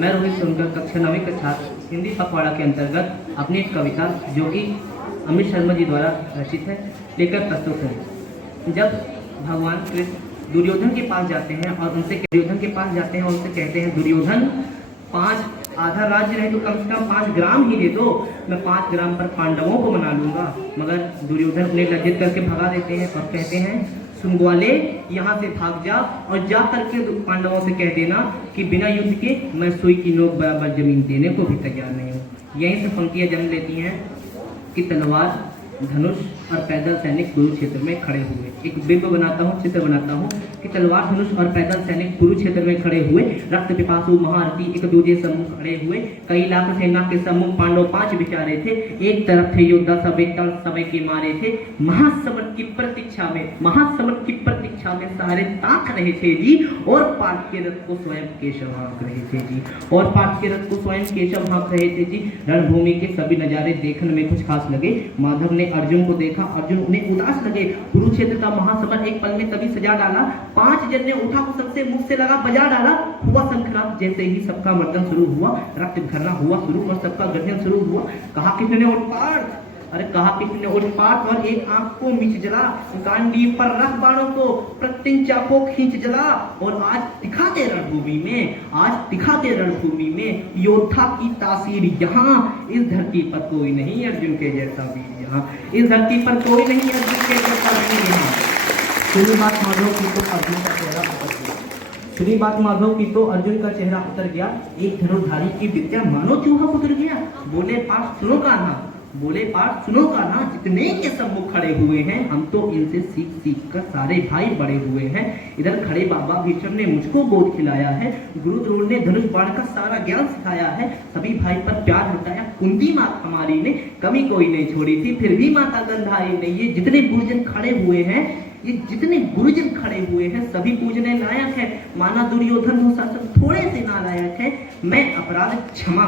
मैं रोहित सोनकर कक्षा 9वीं का छात्र हिंदी पखवाड़ा के अंतर्गत अपनी एक कविता जो कि अमित शर्मा जी द्वारा रचित है लेकर प्रस्तुत है। जब भगवान कृष्ण दुर्योधन के पास जाते हैं और उनसे कहते हैं दुर्योधन, 5 आधा राज्य रहे तो कम से कम 5 ग्राम ही दे दो, मैं 5 ग्राम पर पांडवों को मना लूंगा। मगर दुर्योधन उन्हें लज्जित करके भगा देते हैं और कहते हैं सुन ग्वाले, यहाँ से भाग जा और जा करके पांडवों से कह देना कि बिना युद्ध के मैं सुई की नोक बराबर जमीन देने को भी तैयार नहीं हूँ। यहीं से पंक्तियां जन्म लेती हैं कि तलवार, धनुष और पैदल सैनिक कुरुक्षेत्र में खड़े हुए। एक बिंब बनाता हूँ, चित्र बनाता हूँ कि तलवार, धनुष और पैदल सैनिक कुरुक्षेत्र में खड़े हुए, रक्त पिपासु महारथी एक दूजे सम्मुख खड़े हुए। कई लाख सेना के सम्मुख पांडव 5 बिचारे थे, एक तरफ थे योद्धा सबे तल सबे के मारे थे। महासमर की प्रतीक्षा में सारे ताक रहे थे जी, और पाठ के रथ को स्वयं केशव हाँक रहे थे जी। रणभूमि के सभी नजारे देखने में कुछ खास लगे। माधव ने अर्जुन को देखा, अर्जुन उन्हें उदास लगे। कुरुक्षेत्र का महासमर एक पल में तभी सजा डाला। 5 जन ने उठा को सबसे मुख से लगा बजा डाला। हुआ शंखनाद, जैसे ही सबका मर्दन शुरू हुआ, रक्त बिखरना हुआ शुरू और सबका गर्जन शुरू हुआ। कहा किसने उठ पाट और एक आंख को मिच जला, गांडीव पर रख बाणों को, प्रत्यंचा चाको खींच जला। और आज दिखाते रणभूमि में योद्धा की तासीर यहाँ। इस धरती पर कोई नहीं अर्जुन के जैसा वीर यहाँ, इस धरती पर कोई नहीं अर्जुन के जैसा वीर यहाँ। सुनी बात माधव की तो अर्जुन का चेहरा उतर गया। एक धनुर्धारी की विद्या मानो चूहा उतर गया। बोले पाठ सुनो का ना, जितने के सम्मुख खड़े हुए हैं, हम तो इनसे सीख कर सारे भाई बड़े हुए हैं। इधर खड़े बाबा भीष्म ने मुझको गोद खिलाया है, गुरु द्रोण ने धनुष बाण का सारा ज्ञान सिखाया है, सभी भाई पर प्यार लुटाया। कुंती माता हमारी ने कमी कोई नहीं छोड़ी थी, फिर भी माता गंधारी ने। ये जितने गुरुजन खड़े हुए हैं सभी पूजने लायक है। माना दुर्योधन हो शासक थोड़े से नालायक है। मैं अपराध क्षमा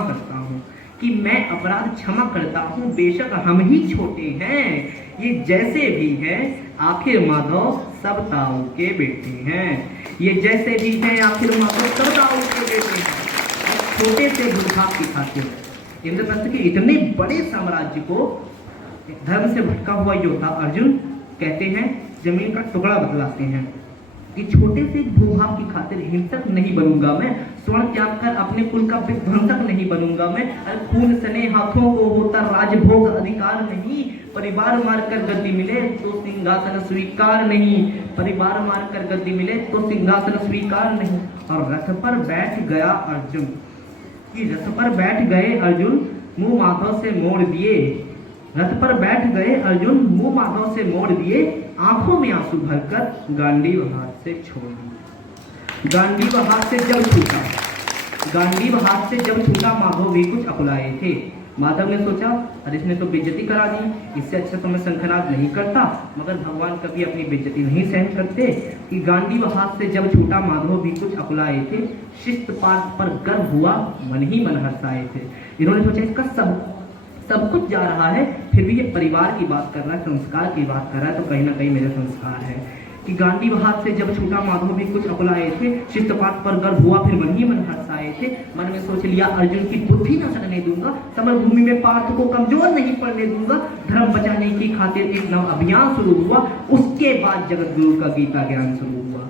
करता हूँ, बेशक हम ही छोटे हैं, ये जैसे भी है आखिर माधव सब ताऊ के बेटे हैं। छोटे से भूभाग की खातिर इंद्रप्रस्थ के इतने बड़े साम्राज्य को धर्म से भटका हुआ योद्धा अर्जुन कहते हैं, जमीन का टुकड़ा बतलाते हैं कि छोटे से भूभाग की खातिर हिंसक नहीं बनूंगा मैं, स्वर्ण त्याग कर अपने कुल का विध्वंसक नहीं बनूंगा मैं। खून सने हाथों को होता राजभोग अधिकार नहीं, परिवार मारकर गद्दी मिले तो सिंहासन स्वीकार नहीं। और रथ पर बैठ गए अर्जुन मुंह माधव से मोड़ दिए, आंखों में आंसू भरकर गांडीव हाथ से छोड़ दी। गांडीव हाथ से जब छूटा माधव भी कुछ अकुलाए थे। माधव ने सोचा अरे इसने तो बेइज्जती करा दी, इससे अच्छा तो मैं शंखनाद नहीं करता। मगर भगवान कभी अपनी बेइज्जती नहीं सहन करते कि गांडीव हाथ से जब छूटा माधव भी कुछ अकुलाए थे। शिष्ट पाठ पर गर्व हुआ, मन ही मन हर्षाए थे। इन्होंने सोचा इसका सब कुछ जा रहा है, फिर भी ये परिवार की बात कर रहा है, संस्कार की बात कर रहा है, तो कहीं ना कहीं मेरे संस्कार है। कि गांडीव हाथ से जब छूटा माधव भी कुछ अकुलाए थे, शिष्टपाठ पर गर्व हुआ, फिर मन ही मन हर्षाए थे। मन में सोच लिया अर्जुन की बुद्धि न सड़ने दूंगा, समर भूमि में पार्थ को कमजोर नहीं पड़ने दूंगा। धर्म बचाने की खातिर एक नव अभियान शुरू हुआ। उसके बाद जगत गुरु का गीता ज्ञान शुरू हुआ।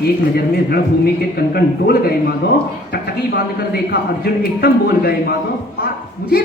एक नजर में रणभूमि के कण डोल गए माधव। टकटकी बांध कर देखा अर्जुन, एकदम बोल गए माधव, पाठ मुझे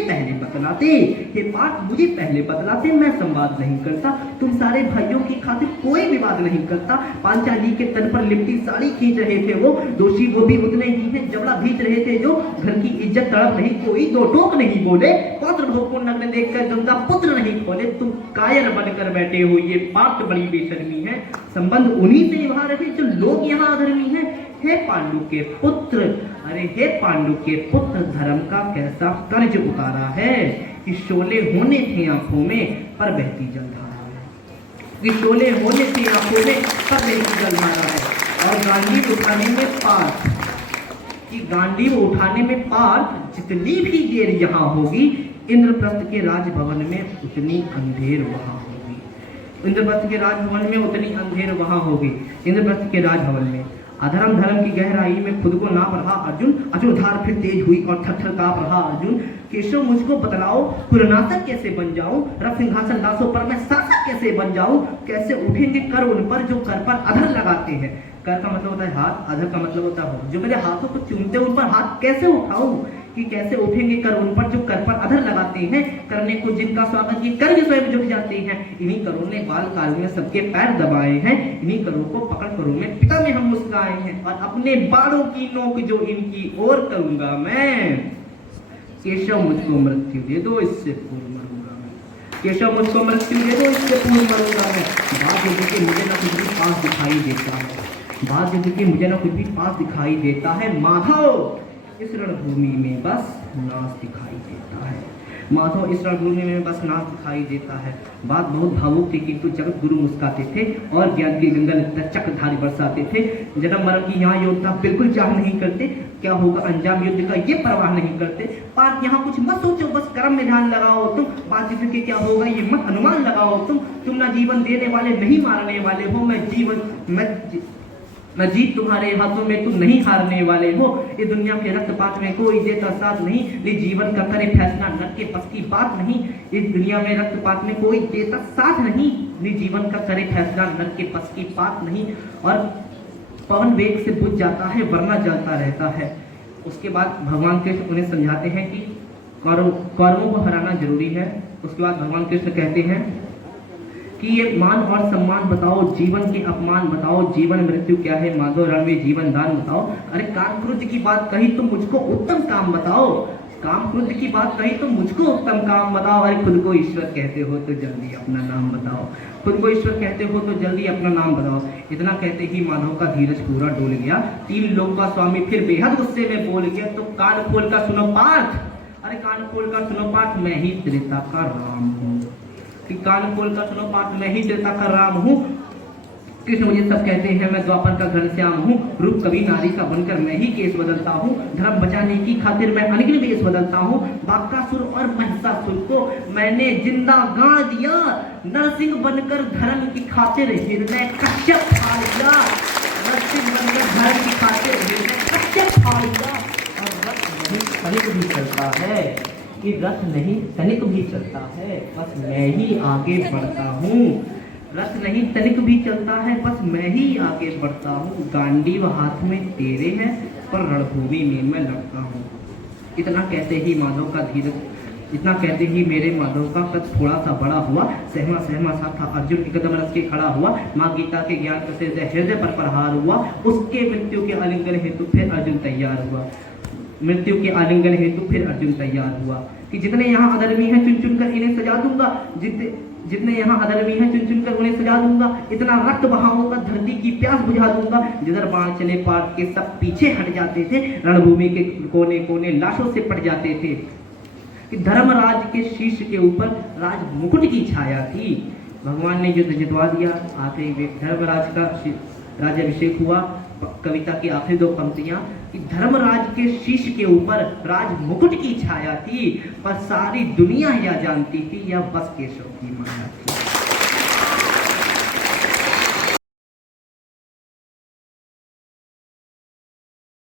पहले बतलाते, मैं संवाद नहीं करता। तुम सारे भाइयों की खातिर कोई विवाद नहीं करता। पांचाली के तन पर लिपटी साड़ी खींच रहे थे वो, दोषी वो भी उतने ही है, जबड़ा भींच रहे थे जो। घर की इज्जत तड़प नहीं कोई, दो टोक नहीं बोले, पौत्र भोग को नग्न देखकर गंगा पुत्र नहीं खोले। तुम कायर बनकर बैठे हो, ये पाप बड़ी बेशर्मी है। संबंध उन्हीं से निभा रहे जो लोग यहाँ अधर्मी हैं। हे पांडु के पुत्र, धर्म का कैसा कर्ज उतारा है कि शोले होने थे आंखों में पर बहती जलधारा है। और गांडीव उठाने में पार्थ जितनी भी देर यहाँ होगी, इंद्रप्रस्थ के राजभवन में उतनी अंधेर वहां होगी। इंद्रप्रस्थ के राजभवन में उतनी अंधेर वहां होगी। इंद्रप्रस्थ के राजभवन में अधर्म धर्म की गहराई में खुद को नाप रहा अर्जुन, अचूधार फिर तेज हुई और थर-थर कांप रहा अर्जुन। केशव मुझको बतलाओ, पुरनासक कैसे बन जाऊं, रथ सिंहासन लाशों पर मैं शासक कैसे बन जाऊं, कैसे उठेंगे कर उन पर जो कर पर अधर लगाते हैं। कर का मतलब होता है हाथ, अधर का मतलब होता है जो मेरे हाथों को चूमते हैं उन पर हाथ कैसे उठाऊं, कि कैसे उठेंगे कर उन पर जो कर पर अधर लगाते हैं। करने को जिनका स्वागत ये कर भी स्वयं झुक जाते हैं। इन्हीं करों ने बाल काल में सबके पैर दबाए हैं, इन्हीं करों को पकड़ करों में पिता में हम मुस्काए हैं, और अपने बालों की नोक जो इनकी ओर करूंगा मैं। केशव मुझको मृत्यु दे दो, इससे पूर्व मरूंगा मैं। केशव मुझको मृत्यु दे दो, इससे पूर्व मरूंगा मैं। बात यदि कि मुझे ना कुछ भी पास दिखाई देता है, बात यदि कि मुझे ना कुछ भी पास दिखाई देता है। माधव इस रणभूमि में बस नाच दिखाई देता है, माधव इस रणभूमि में बस नाच दिखाई देता है। बात बहुत भावुक थी, किंतु जगत गुरु मुस्काते थे और ज्ञान की गंगा चक्रधारी बरसाते थे। जन्म मरण की यहाँ योद्धा बिल्कुल चाह नहीं करते, क्या होगा अंजाम युद्ध का ये परवाह नहीं करते। बात यहाँ कुछ मत सोचो, बस कर्म में ध्यान लगाओ तुम, बात युद्ध के क्या होगा ये मत अनुमान लगाओ तुम ना जीवन देने वाले नहीं मारने वाले हो। मैं जीत तुम्हारे हाथों में, तुम नहीं हारने वाले हो। इस दुनिया के रक्तपात में कोई देता साथ नहीं, ये जीवन का करे फैसला नर के बस की बात नहीं। इस दुनिया में रक्तपात में कोई देता साथ नहीं, ये जीवन का करे फैसला नर के बस की बात नहीं। और पवन वेग से बुझ जाता है वरना जलता रहता है। उसके बाद भगवान कृष्ण उन्हें समझाते हैं कि कौरवों को हराना जरूरी है। उसके बाद भगवान कृष्ण कहते हैं कि ये मान और सम्मान बताओ, जीवन के अपमान बताओ, जीवन मृत्यु क्या है माधव, रण में जीवन दान बताओ। अरे काम क्रोध की बात कही तो मुझको उत्तम काम बताओ, काम क्रोध की बात कही तो मुझको उत्तम काम बताओ। अरे खुद को ईश्वर कहते हो तो जल्दी अपना नाम बताओ, खुद को ईश्वर कहते हो तो जल्दी अपना नाम बताओ। इतना कहते ही माधव का धीरज पूरा डोल गया। तीन लोग का स्वामी फिर बेहद गुस्से में बोल गया, तो कान खोल का सुनो पार्थ, अरे कान खोल का सुनो पार्थ, मैं ही त्रेता का राम हूँ। कि कान खोल का सुनो पार्थ, मैं ही त्रेता का राम हूँ। कृष्ण मुझे सब कहते हैं, मैं द्वापर का घनश्याम हूँ। रूप कभी नारी का बनकर मैं ही केस बदलता हूँ, धर्म बचाने की खातिर मैं अनगिन वेश बदलता हूँ। बाकासुर और महिषासुर को मैंने जिंदा गाड़ दिया, नरसिंह बनकर धर्म की खातिर हिरण्य कश्यप फाड़ दिया, नरसिंह बनकर धर्म की खातिर हिरण्य कश्यप फाड़ दिया। और रथ नहीं तनिक भी चलता है, कि रथ नहीं तनिक भी चलता है, बस मैं ही आगे बढ़ता हूँ। रथ नहीं तनिक भी चलता है, बस मैं ही आगे बढ़ता हूँ। गांडीव हाथ में तेरे है, पर रणभूमि में मैं लड़ता हूँ। इतना कहते ही माधव का धीरज, इतना कहते ही मेरे माधव का कद थोड़ा सा बड़ा हुआ। सहमा सहमा सा था अर्जुन, एकदम रस के खड़ा हुआ। माँ गीता के ज्ञान से हृदय पर प्रहार हुआ। उसके मृत्यु के आलिंगन हेतु फिर अर्जुन तैयार हुआ, मृत्यु के आलिंगन हेतु फिर अर्जुन तैयार हुआ। कि जितने यहाँ अधर्मी हैं चुन चुन कर इन्हें सजा दूंगा, जितने यहाँ अधर्मी हैं चुन चुन कर उन्हें सजा दूंगा। इतना रक्त बहाऊंगा, धरती की प्यास बुझा दूंगा। जिधर बाण चले पार्थ के सब पीछे हट जाते थे, रणभूमि के कोने कोने लाशों से पट जाते थे। कि धर्मराज के शीश के ऊपर राज मुकुट की छाया थी। भगवान ने युद्ध जितवा दिया। आखिरी धर्मराज का राज्याभिषेक हुआ। कविता की आखिरी दो पंक्तियां कि धर्मराज के शीश के ऊपर राज मुकुट की छाया थी, पर सारी दुनिया यह जानती थी यह बस केशव की माया थी।